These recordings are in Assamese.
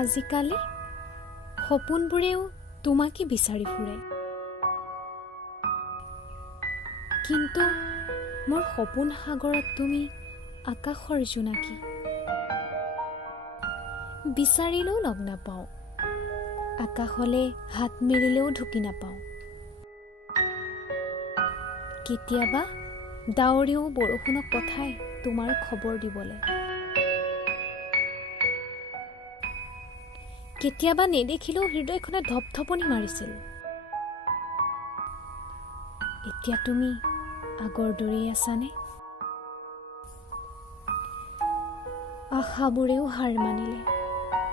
আজিকালি সপোনবোৰেও তোমাকে বিচাৰি ফুৰে, কিন্তু মোৰ সপোন সাগৰত তুমি আকাশৰ জোনাকী। বিচাৰিলেও লগ নাপাওঁ, আকাশলৈ হাত মেলিলেও ঢুকি নাপাওঁ। কেতিয়াবা ডাৱৰেও বৰষুণক পঠাই তোমাৰ খবৰ দিবলৈ। কেতিয়াবা নেদেখিলেও হৃদয়খনে ধপধপনি মাৰিছিল। এতিয়া তুমি আগৰ দৰেই আছানে? আশাবোৰেও হাৰ মানিলে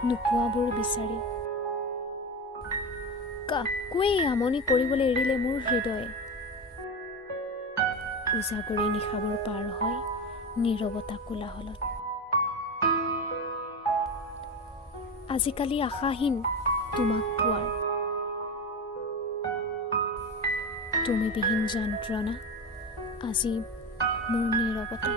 নোপোৱাবোৰ বিচাৰি। কাকোৱেই আমনি কৰিবলৈ এৰিলে মোৰ হৃদয়ে। উজাগৰি নিশাবোৰ পাৰ হয় নীৰৱতা কোলাহলত। আজিকালি আশাহীন তোমাক পোৱাৰ। তুমি বিহীন যন্ত্ৰণা আজি মোৰ নীৰৱতা।